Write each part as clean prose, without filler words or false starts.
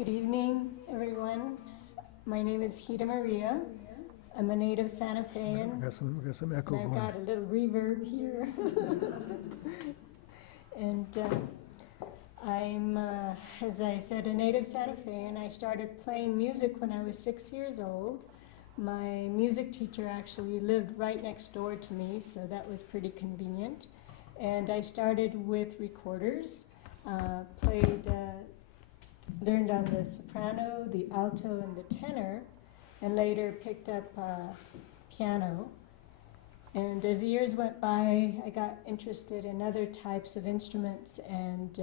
Good evening, everyone. My name is Hyda Maria. I'm a native Santa Fean. We got some echo And I've going. got a little reverb here. And I'm, as I said, a native Santa Fean. I started playing music when I was 6 years old. My music teacher actually lived right next door to me, so that was pretty convenient. And I started with recorders, learned on the soprano, the alto, and the tenor, and later picked up piano. And as years went by, I got interested in other types of instruments and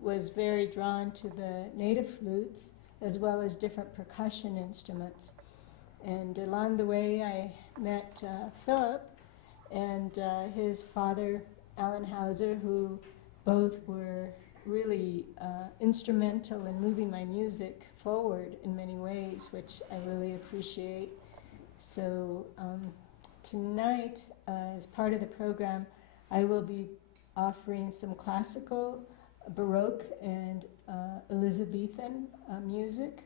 was very drawn to the native flutes as well as different percussion instruments. And along the way, I met Philip and his father, Phillip Haozous, who both were really instrumental in moving my music forward in many ways, which I really appreciate. So tonight, as part of the program, I will be offering some classical, Baroque, and Elizabethan music,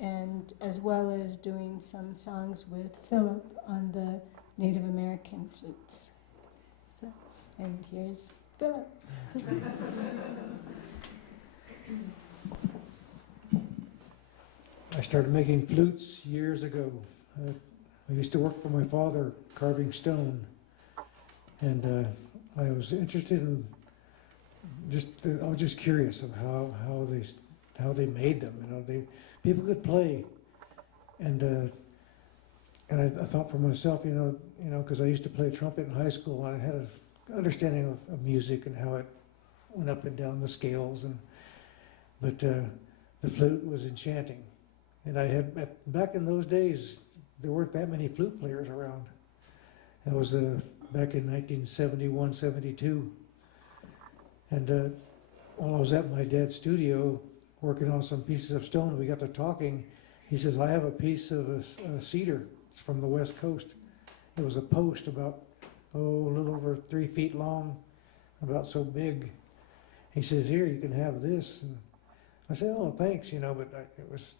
and as well as doing some songs with Philip on the Native American flutes. So, and here's Philip. I started making flutes years ago. I used to work for my father carving stone, and I was interested in I was just curious of how they made them. You know, people could play, and I thought for myself, you know, because I used to play trumpet in high school, and I had an understanding of music and how it went up and down the scales, but the flute was enchanting. And I had, back in those days, there weren't that many flute players around. That was back in 1971, 72. And while I was at my dad's studio working on some pieces of stone, we got to talking. He says, I have a piece of a cedar. It's from the West Coast. It was a post about, a little over 3 feet long, about so big. He says, here, you can have this. And I said, oh, thanks, you know, but it was,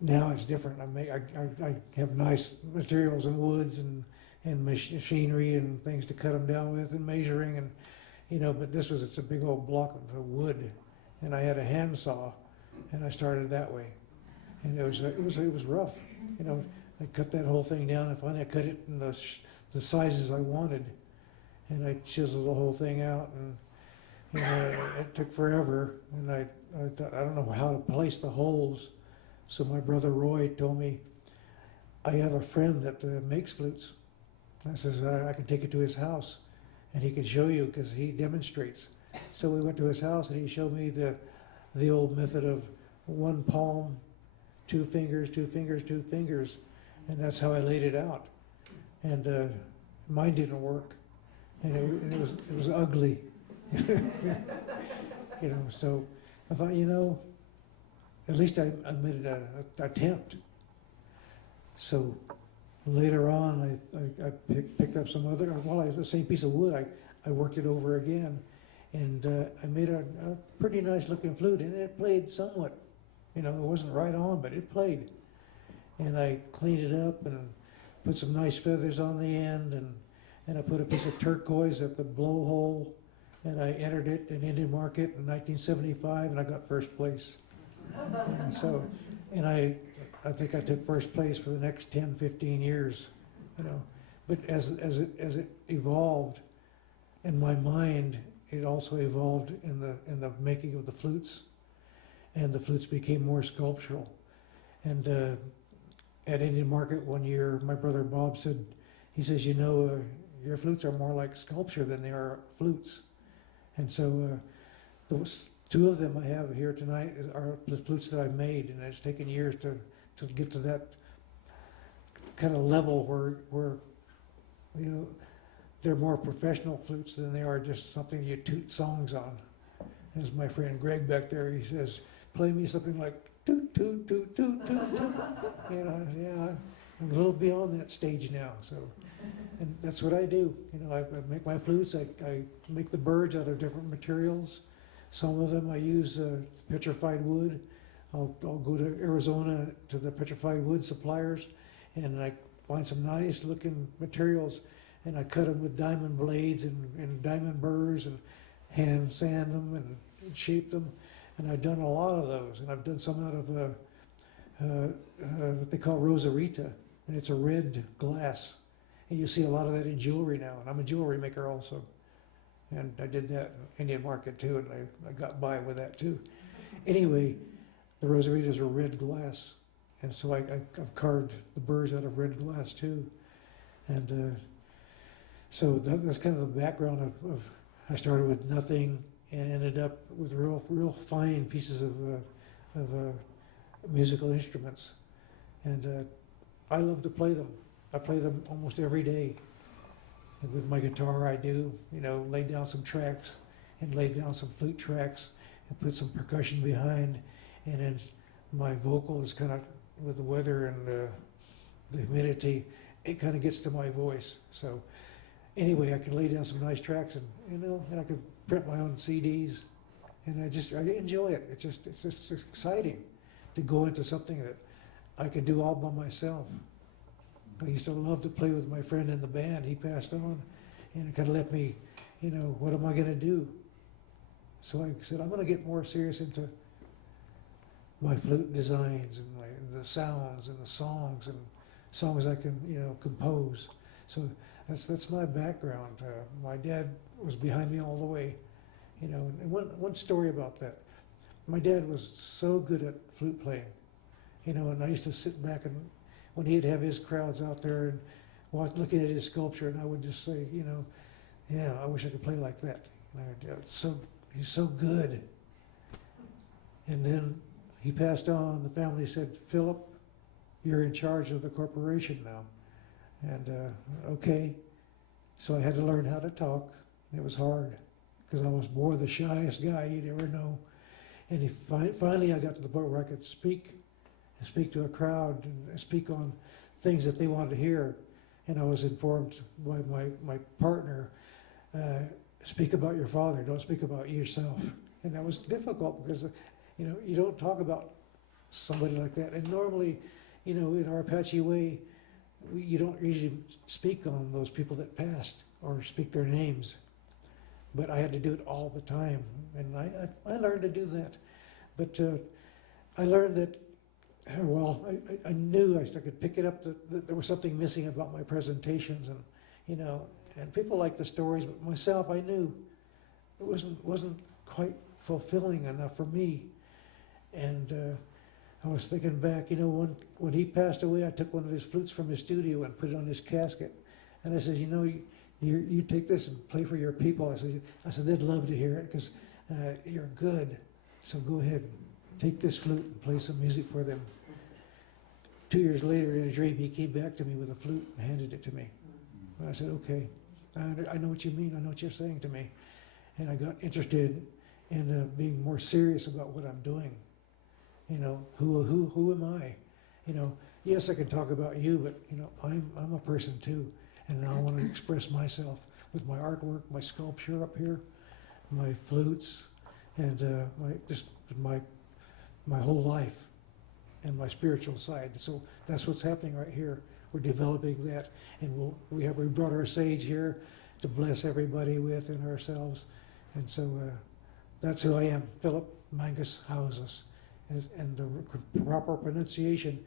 now it's different. I have nice materials and woods and machinery and things to cut them down with and measuring, and, you know, but it's a big old block of wood. And I had a handsaw, and I started that way. And it was rough, you know. I cut that whole thing down, and finally I cut it in the sizes I wanted, and I chiseled the whole thing out, and you know, it took forever, and I thought, I don't know how to place the holes. So my brother Roy told me, I have a friend that makes flutes. I says, I can take you to his house, and he can show you, because he demonstrates. So we went to his house, and he showed me the old method of one palm, 2 fingers, 2 fingers, 2 fingers, and that's how I laid it out. And mine didn't work, and it was ugly. You know, so I thought, you know, at least I made an attempt. So later on, I picked up some other, the same piece of wood, I worked it over again, and I made a pretty nice looking flute, and it played somewhat. You know, it wasn't right on, but it played. And I cleaned it up and put some nice feathers on the end, and I put a piece of turquoise at the blowhole, and I entered it in Indian Market in 1975, and I got first place. And I think I took first place for the next 10, 15 years, you know. But as it evolved in my mind, it also evolved in the making of the flutes, and the flutes became more sculptural. And at Indian Market one year, my brother Bob said, he says, you know, your flutes are more like sculpture than they are flutes. And so those 2 of them I have here tonight are the flutes that I've made, and it's taken years to get to that kind of level where you know, they're more professional flutes than they are just something you toot songs on. As my friend Greg back there, he says, play me something like toot, toot, toot, toot, toot, toot. And yeah, I'm a little beyond that stage now, so. And that's what I do. You know, I make my flutes, I make the birds out of different materials. Some of them I use petrified wood. I'll go to Arizona to the petrified wood suppliers, and I find some nice looking materials, and I cut them with diamond blades and diamond burrs, and hand sand them and shape them. And I've done a lot of those, and I've done some out of what they call rosarita, and it's a red glass. And you see a lot of that in jewelry now, and I'm a jewelry maker also. And I did that in Indian market too, and I got by with that too. Anyway, the rosaritas are red glass, and so I've carved the burrs out of red glass too. And so that's kind of the background of I started with nothing and ended up with real fine pieces of musical instruments. And I love to play them. I play them almost every day. And with my guitar I do, lay down some tracks and lay down some flute tracks and put some percussion behind. And then my vocal is kind of, with the weather and the humidity, it kind of gets to my voice. So anyway, I can lay down some nice tracks, and and I can print my own CDs, and I enjoy it. It's just exciting to go into something that I can do all by myself. I used to love to play with my friend in the band. He passed on, and it kind of let me, what am I going to do? So I said, I'm going to get more serious into my flute designs and the sounds and the songs I can, compose. So that's my background. My dad was behind me all the way, and one story about that. My dad was so good at flute playing, and I used to sit back and when he'd have his crowds out there and looking at his sculpture, and I would just say, yeah, I wish I could play like that. He's so good. And then he passed on. The family said, Philip, you're in charge of the corporation now. And okay. So I had to learn how to talk. It was hard because I was more the shyest guy you'd ever know. And finally I got to the point where I could speak to a crowd and speak on things that they wanted to hear. And I was informed by my partner, speak about your father, don't speak about yourself. And that was difficult because, you don't talk about somebody like that. And normally, in our Apache way, you don't usually speak on those people that passed or speak their names. But I had to do it all the time. And I learned to do that. But I learned that, I knew I could pick it up that there was something missing about my presentations, and people liked the stories, but myself, I knew it wasn't quite fulfilling enough for me. And I was thinking back, when he passed away, I took one of his flutes from his studio and put it on his casket, and I said, you take this and play for your people. I said they'd love to hear it because you're good. So go ahead, take this flute and play some music for them. 2 years later, in a dream, he came back to me with a flute and handed it to me. And I said, okay, I know what you mean. I know what you're saying to me. And I got interested in being more serious about what I'm doing. Who am I? Yes, I can talk about you, but I'm a person too, and I want to express myself with my artwork, my sculpture up here, my flutes, and my whole life and my spiritual side. So that's what's happening right here. We're developing that, and we brought our sage here to bless everybody with and ourselves, and so that's who I am, Philip Angus Haozous, and the proper pronunciation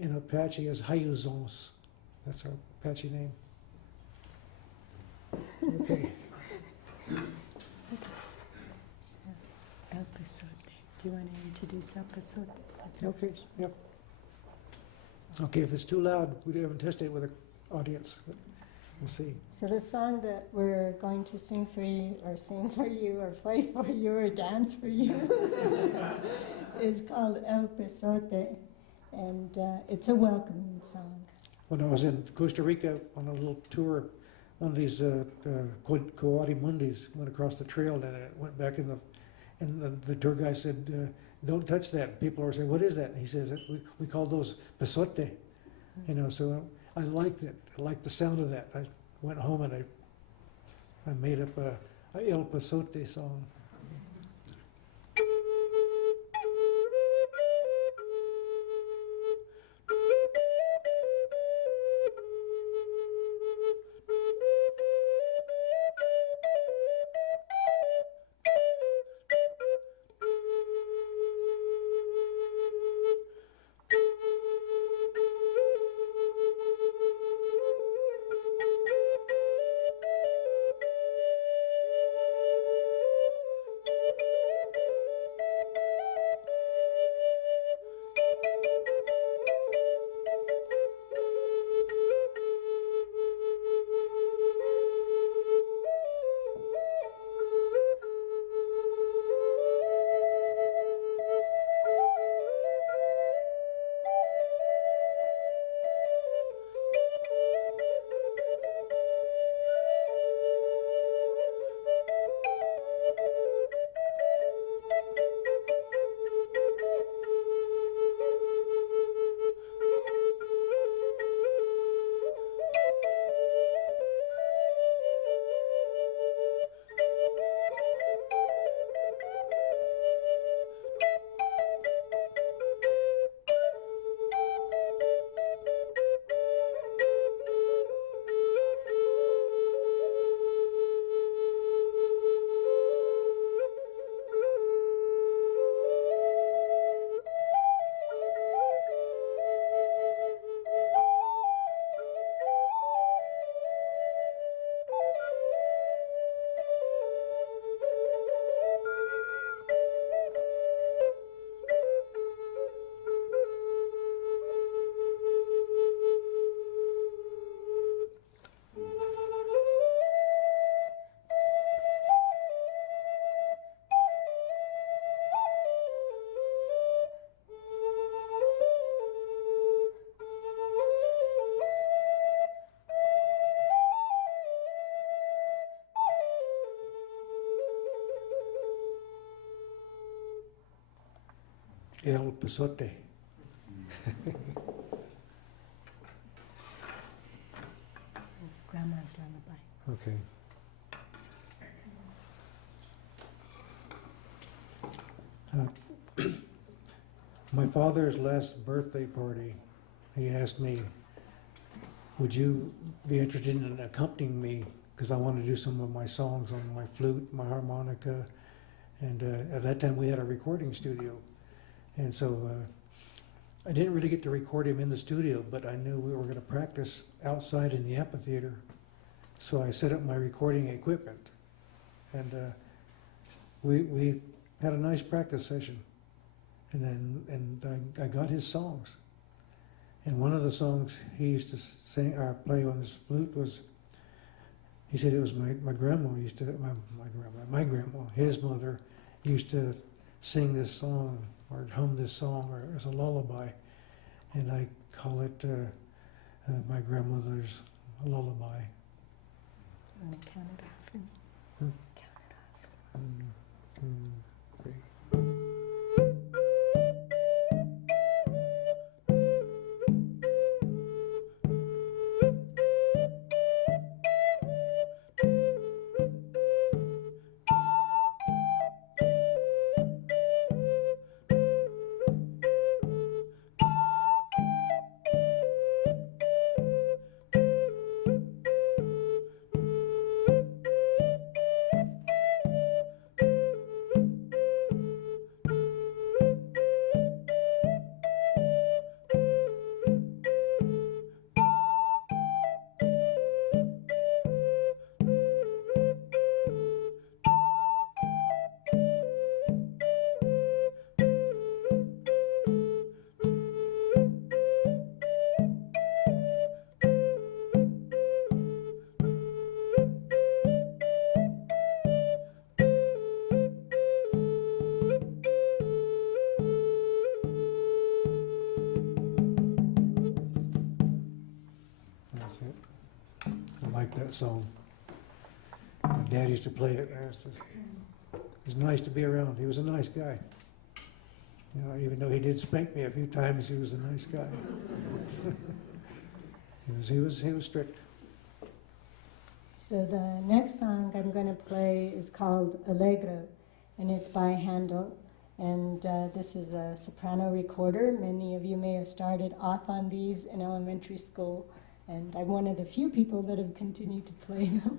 in Apache is Haozous. That's our Apache name. Okay. So, El Pasote. Do you want to introduce El Pasote? Okay, yep. Okay, if it's too loud, we haven't tested it with the audience, but we'll see. So the song that we're going to sing for you, or play for you, or dance for you, is called El Pasote, and it's a welcoming song. When I was in Costa Rica on a little tour, one of these Coati Mundis went across the trail, and it went back and the tour guy said, don't touch that. People are saying, what is that? And he says, we call those pasote. So I liked it. I liked the sound of that. I went home and I made up a El Pasote song. El Pasote. Grandma's lullaby. Okay. My father's last birthday party, he asked me, would you be interested in accompanying me? Because I want to do some of my songs on my flute, my harmonica, and at that time we had a recording studio. And so I didn't really get to record him in the studio, but I knew we were going to practice outside in the amphitheater. So I set up my recording equipment, and we had a nice practice session. And I got his songs. And one of the songs he used to sing or play on his flute was, he said it was my grandma used to, my grandma, his mother, used to sing this song or hum this song or as a lullaby. And I call it my grandmother's lullaby. You want to count it off for me? Hmm? Count it off. 1, 2, 3. That's it. I like that song. My dad used to play it. It was nice to be around. He was a nice guy. You know, even though he did spank me a few times, he was a nice guy. he was strict. So the next song I'm going to play is called Allegra, and it's by Handel. And this is a soprano recorder. Many of you may have started off on these in elementary school, and I'm one of the few people that have continued to play them.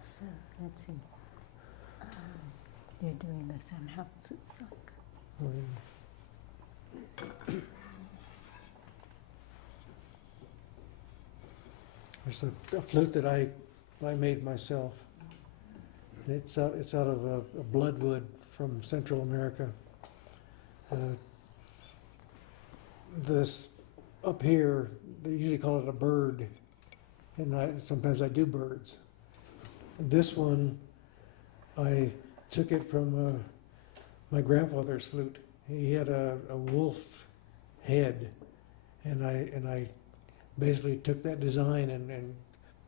So, let's see. You're doing the Sam Haozous song. It's a flute that I made myself. And it's out of a bloodwood from Central America. This up here, they usually call it a bird, and sometimes I do birds. This one, I took it from my grandfather's flute. He had a wolf head, and I basically took that design and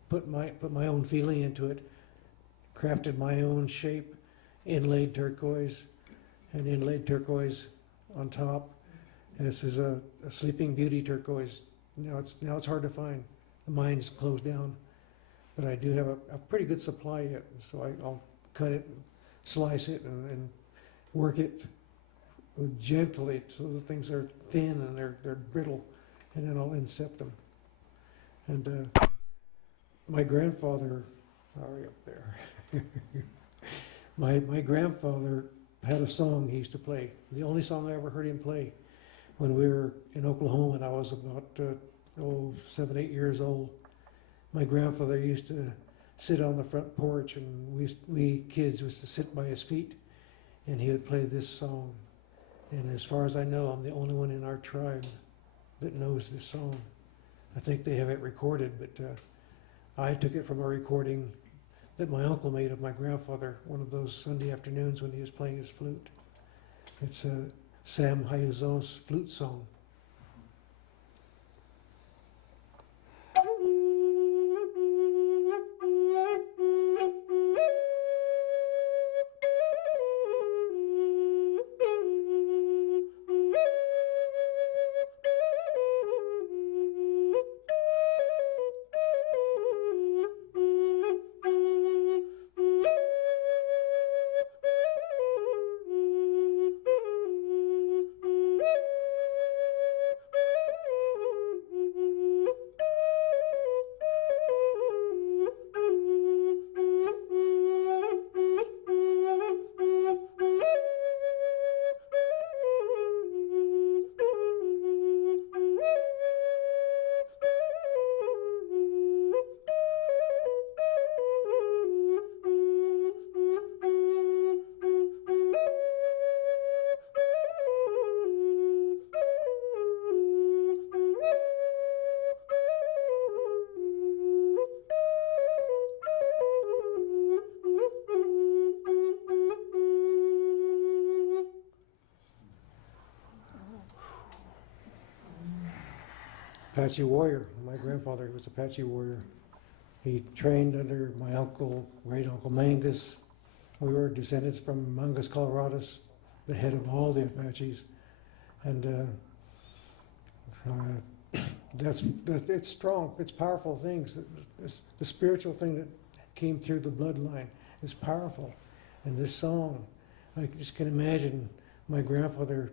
put my own feeling into it, crafted my own shape, inlaid turquoise on top. And this is a Sleeping Beauty turquoise. Now it's hard to find. The mine's closed down, but I do have a pretty good supply yet. So I'll cut it, slice it, and work it gently so the things are thin and they're brittle, and then I'll incept them. And my grandfather, sorry up there, my grandfather had a song he used to play. The only song I ever heard him play when we were in Oklahoma, and I was about 7, 8 years old. My grandfather used to sit on the front porch, and we kids used to sit by his feet, and he would play this song. And as far as I know, I'm the only one in our tribe that knows this song. I think they have it recorded, but I took it from a recording that my uncle made of my grandfather one of those Sunday afternoons when he was playing his flute. It's a Sam Haozous flute song. Apache warrior. My grandfather was Apache warrior. He trained under my uncle, great uncle Angus. We were descendants from Angus, Colorado, the head of all the Apaches, and it's strong. It's powerful things. The spiritual thing that came through the bloodline is powerful. And this song, I just can imagine my grandfather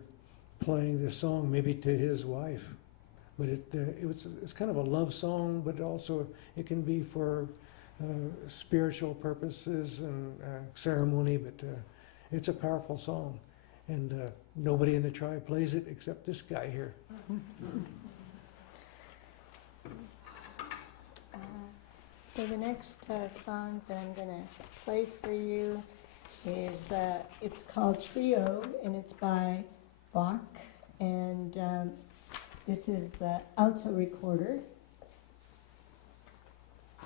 playing this song maybe to his wife. But it's kind of a love song, but also it can be for spiritual purposes and ceremony, but it's a powerful song. And nobody in the tribe plays it except this guy here. So the next song that I'm going to play for you is, it's called Trio, and it's by Bach, and this is the alto recorder. I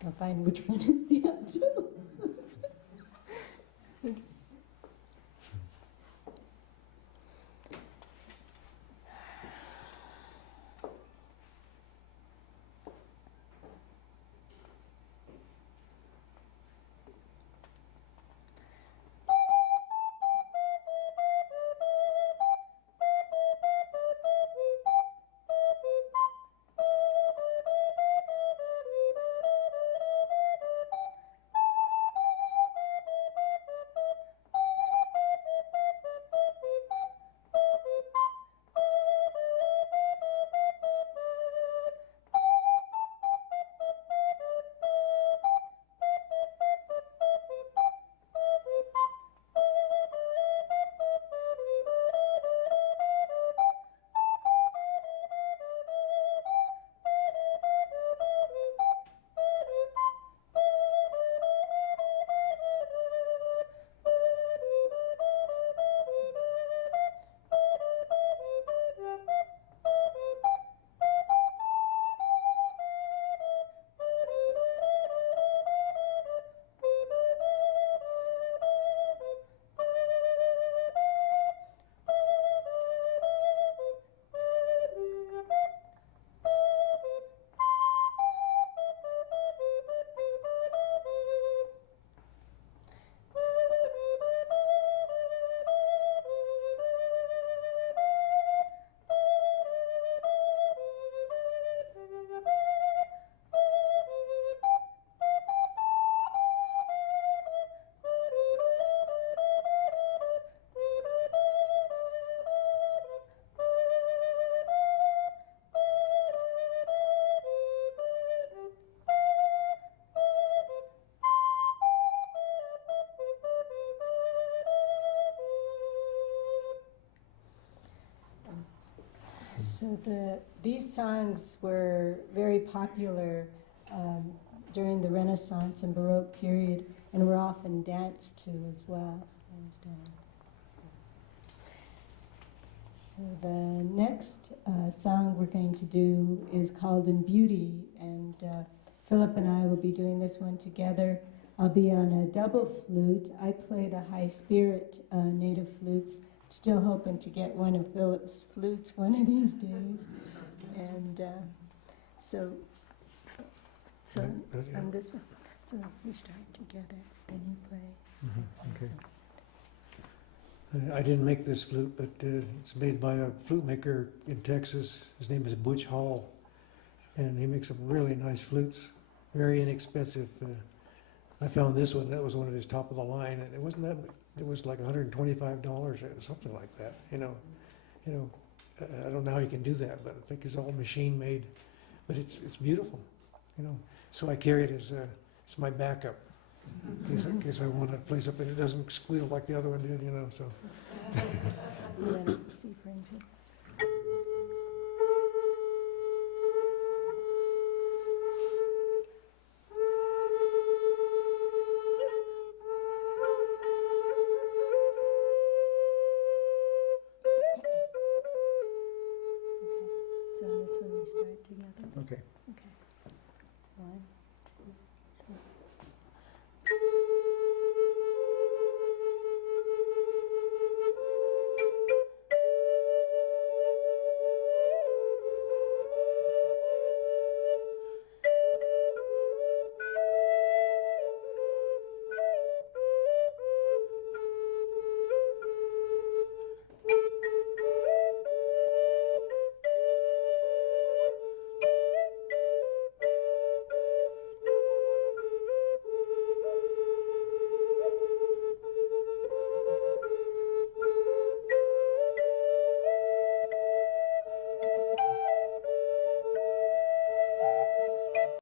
can find which one is the alto. So these songs were very popular during the Renaissance and Baroque period, and were often danced to as well. So the next song we're going to do is called "In Beauty," and Philip and I will be doing this one together. I'll be on a double flute. I play the high spirit native flutes. Still hoping to get one of Philip's flutes one of these days. And so on this one. So we start together, then you play. Okay. I didn't make this flute, but it's made by a flute maker in Texas. His name is Butch Hall, and he makes some really nice flutes, very inexpensive. I found this one, that was one of his top of the line, and it wasn't that, it was like $125 or something like that, you know. I don't know how he can do that, but I think it's all machine made, but it's beautiful, you know. So I carry it as it's my backup, in case I want to play something that doesn't squeal like the other one did, you know, so. C fringe. So on this one we start together. Okay. Okay.